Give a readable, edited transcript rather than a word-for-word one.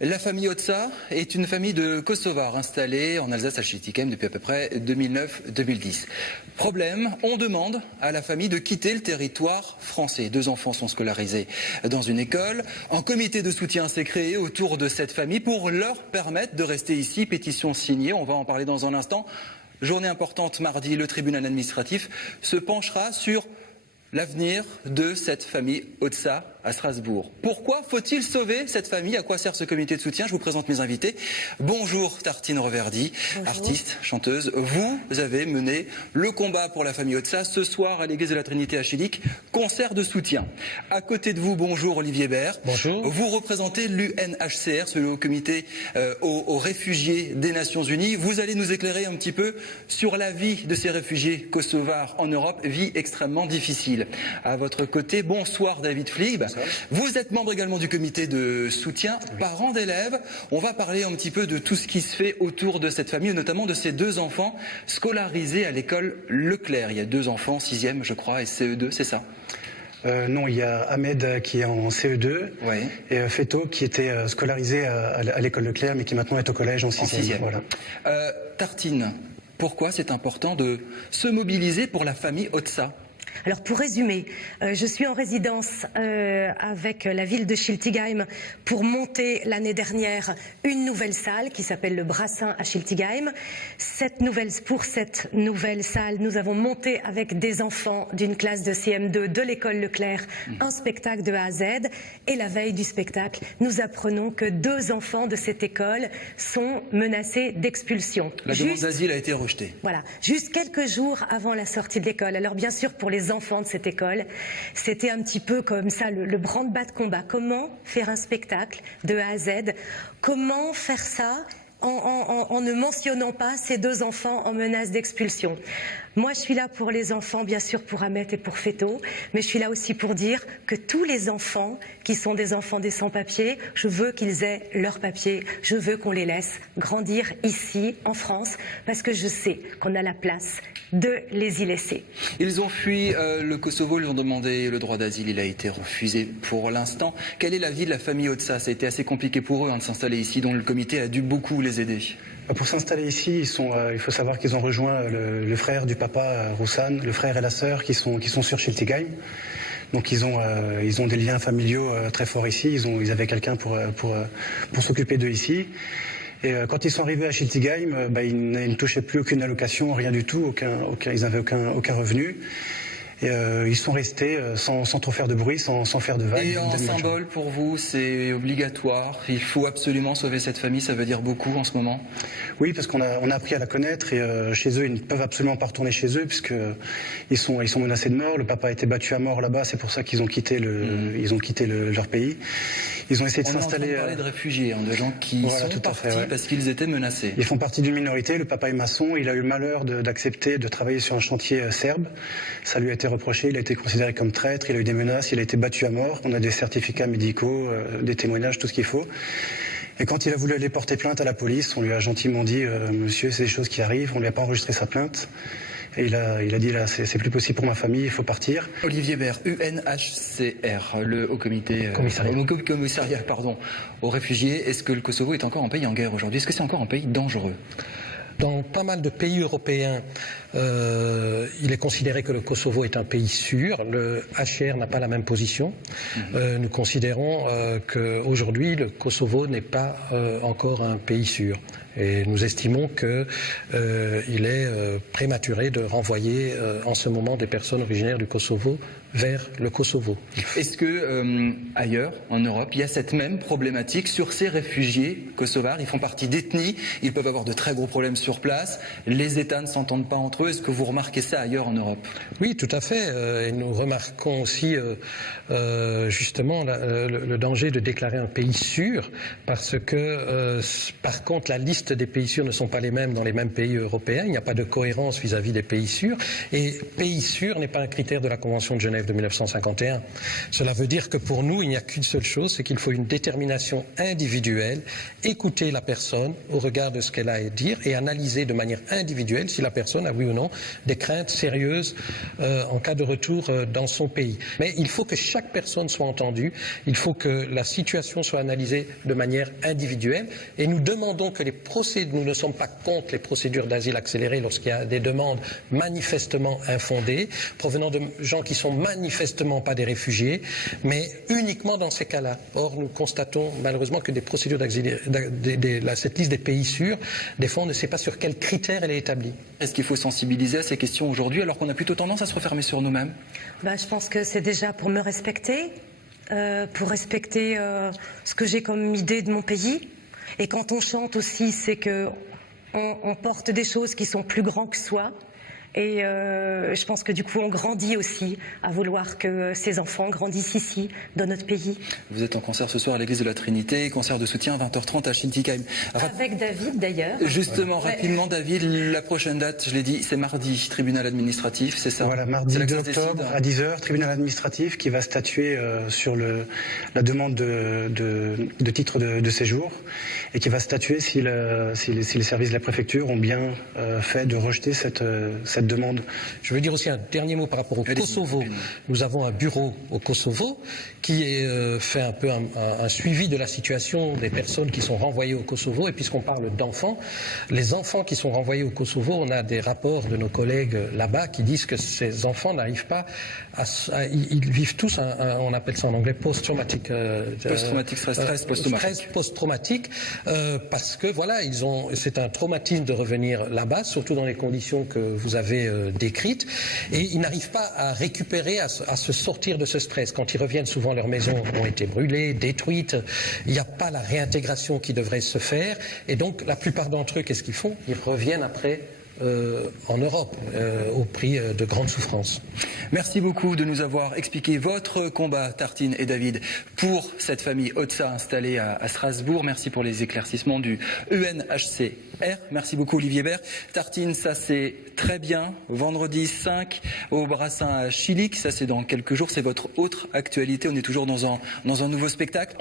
La famille Otsa est une famille de Kosovars installés en Alsace à Schiltigheim depuis à peu près 2009-2010. Problème, on demande à la famille de quitter le territoire français. 2 enfants sont scolarisés dans une école. Un comité de soutien s'est créé autour de cette famille pour leur permettre de rester ici. Pétition signée, on va en parler dans un instant. Journée importante mardi, le tribunal administratif se penchera sur l'avenir de cette famille Otsa à Strasbourg. Pourquoi faut-il sauver cette famille? À quoi sert ce comité de soutien? Je vous présente mes invités. Bonjour Tartine Reverdy, artiste, chanteuse. Vous avez mené le combat pour la famille Otsa ce soir à l'église de la Trinité à Schillig, concert de soutien. À côté de vous, bonjour Olivier Bert. Bonjour. Vous représentez l'UNHCR, le haut comité aux réfugiés des Nations Unies. Vous allez nous éclairer un petit peu sur la vie de ces réfugiés kosovars en Europe, vie extrêmement difficile. À votre côté, bonsoir David Flieb. Vous êtes membre également du comité de soutien, parents d'élèves. On va parler un petit peu de tout ce qui se fait autour de cette famille, notamment de ces 2 enfants scolarisés à l'école Leclerc. Il y a 2 enfants, 6e je crois, et CE2, c'est ça? Non, il y a Ahmed qui est en CE2 et Feto qui était scolarisé à l'école Leclerc mais qui maintenant est au collège en 6e. Voilà. Tartine, pourquoi c'est important de se mobiliser pour la famille Otsa? Alors pour résumer, je suis en résidence avec la ville de Schiltigheim pour monter l'année dernière une nouvelle salle qui s'appelle le Brassin à Schiltigheim. Pour cette nouvelle salle, nous avons monté avec des enfants d'une classe de CM2 de l'école Leclerc un spectacle de A à Z. Et la veille du spectacle, nous apprenons que 2 enfants de cette école sont menacés d'expulsion. La demande d'asile a été rejetée. Voilà, juste quelques jours avant la sortie de l'école. Alors bien sûr, pour les enfants de cette école, c'était un petit peu comme ça le branle-bas de combat. Comment faire un spectacle de A à Z? Comment faire ça en ne mentionnant pas ces 2 enfants en menace d'expulsion? Moi, je suis là pour les enfants, bien sûr, pour Ahmed et pour Feto, mais je suis là aussi pour dire que tous les enfants qui sont des enfants des sans-papiers, je veux qu'ils aient leurs papiers, je veux qu'on les laisse grandir ici, en France, parce que je sais qu'on a la place de les y laisser. Ils ont fui le Kosovo, ils ont demandé le droit d'asile, il a été refusé pour l'instant. Quelle est la vie de la famille Otsa? Ça a été assez compliqué pour eux de s'installer ici, dont le comité a dû beaucoup les aider. Pour s'installer ici, il faut savoir qu'ils ont rejoint le frère du papa, Roussan, le frère et la sœur qui sont sur Schiltigheim. Donc ils ont des liens familiaux très forts ici, ils avaient quelqu'un pour s'occuper d'eux ici. Et quand ils sont arrivés à Schiltigheim, ils ne touchaient plus aucune allocation, rien du tout, ils n'avaient aucun revenu. Et ils sont restés sans trop faire de bruit, sans faire de vagues. Et un symbole pour vous, c'est obligatoire. Il faut absolument sauver cette famille, ça veut dire beaucoup en ce moment? Oui, parce qu'on a appris à la connaître et chez eux, ils ne peuvent absolument pas retourner chez eux puisqu'ils sont menacés de mort. Le papa a été battu à mort là-bas, c'est pour ça qu'ils ont quitté leur pays. Ils ont essayé de s'installer. On parlait de réfugiés, de gens qui sont partis parce qu'ils étaient menacés. Ils font partie d'une minorité. Le papa est maçon. Il a eu le malheur d'accepter de travailler sur un chantier serbe. Ça lui a été reproché. Il a été considéré comme traître. Il a eu des menaces. Il a été battu à mort. On a des certificats médicaux, des témoignages, tout ce qu'il faut. Et quand il a voulu aller porter plainte à la police, on lui a gentiment dit monsieur, c'est des choses qui arrivent. On lui a pas enregistré sa plainte. Et il a dit là, c'est plus possible pour ma famille, il faut partir. Olivier Bert, UNHCR, le Haut Commissariat aux réfugiés. Est-ce que le Kosovo est encore un pays en guerre aujourd'hui? Est-ce que c'est encore un pays dangereux? Dans pas mal de pays européens, il est considéré que le Kosovo est un pays sûr. Le HCR n'a pas la même position. Nous considérons qu'aujourd'hui, le Kosovo n'est pas encore un pays sûr. Et nous estimons qu'il est prématuré de renvoyer en ce moment des personnes originaires du Kosovo vers le Kosovo. Est-ce que ailleurs, en Europe, il y a cette même problématique sur ces réfugiés kosovars? Ils font partie d'ethnies, ils peuvent avoir de très gros problèmes sur place, les États ne s'entendent pas entre eux. Est-ce que vous remarquez ça ailleurs en Europe? Oui, tout à fait. Et nous remarquons aussi justement le danger de déclarer un pays sûr, parce que par contre la liste des pays sûrs ne sont pas les mêmes dans les mêmes pays européens. Il n'y a pas de cohérence vis-à-vis des pays sûrs. Et pays sûr n'est pas un critère de la Convention de Genève grève de 1951. Cela veut dire que pour nous, il n'y a qu'une seule chose, c'est qu'il faut une détermination individuelle, écouter la personne au regard de ce qu'elle a à dire et analyser de manière individuelle si la personne a oui ou non des craintes sérieuses en cas de retour dans son pays. Mais il faut que chaque personne soit entendue, il faut que la situation soit analysée de manière individuelle et nous demandons que nous ne sommes pas contre les procédures d'asile accélérées lorsqu'il y a des demandes manifestement infondées, provenant de gens qui sont manifestement pas des réfugiés, mais uniquement dans ces cas-là. Or, nous constatons malheureusement que des procédures d'asile, cette liste des pays sûrs, des fois on ne sait pas sur quels critères elle est établie. Est-ce qu'il faut sensibiliser à ces questions aujourd'hui alors qu'on a plutôt tendance à se refermer sur nous-mêmes? Je pense que c'est déjà pour me respecter, pour respecter ce que j'ai comme idée de mon pays. Et quand on chante aussi, c'est que on porte des choses qui sont plus grands que soi. Et je pense que du coup, on grandit aussi à vouloir que ces enfants grandissent ici, dans notre pays. Vous êtes en concert ce soir à l'église de la Trinité, concert de soutien à 20h30 à Schiltigheim. Avec David d'ailleurs. Justement, rapidement David, la prochaine date, je l'ai dit, c'est mardi, tribunal administratif, c'est ça? Voilà, mardi 2 octobre à 10h, tribunal administratif qui va statuer sur la demande de titre de séjour et qui va statuer si les services de la préfecture ont bien fait de rejeter cette demande. Je veux dire aussi un dernier mot par rapport au Kosovo. Nous avons un bureau au Kosovo qui fait un peu un suivi de la situation des personnes qui sont renvoyées au Kosovo. Et puisqu'on parle d'enfants, les enfants qui sont renvoyés au Kosovo, on a des rapports de nos collègues là-bas qui disent que ces enfants n'arrivent pas ils vivent tous on appelle ça en anglais post-traumatic stress post-traumatique parce que voilà, c'est un traumatisme de revenir là-bas, surtout dans les conditions que vous avez décrites, et ils n'arrivent pas à récupérer, à se sortir de ce stress. Quand ils reviennent, souvent leurs maisons ont été brûlées, détruites, il n'y a pas la réintégration qui devrait se faire, et donc la plupart d'entre eux, qu'est-ce qu'ils font? Ils reviennent après en Europe, au prix de grandes souffrances. Merci beaucoup de nous avoir expliqué votre combat, Tartine et David, pour cette famille Otsa installée à Strasbourg. Merci pour les éclaircissements du UNHCR. Merci beaucoup Olivier Bert. Tartine, ça c'est très bien. Vendredi 5 au Brassin à Schillig, ça c'est dans quelques jours. C'est votre autre actualité. On est toujours dans un nouveau spectacle.